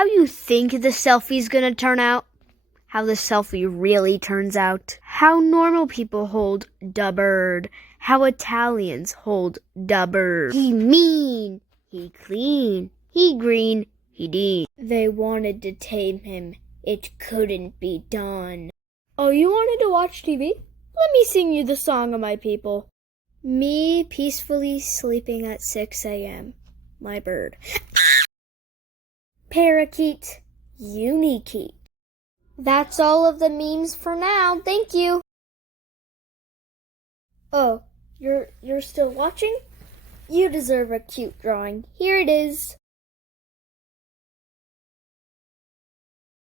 How you think the selfie's gonna turn out? How the selfie really turns out? How normal people hold da bird? How Italians hold da bird? He mean, he clean, he green, he dean. They wanted to tame him. It couldn't be done. Oh, you wanted to watch TV? Let me sing you the song of my people. Me peacefully sleeping at 6 a.m. My bird. Parakeet, unique. That's all of the memes for now. Thank you. Oh, you're still watching? You deserve a cute drawing. Here it is.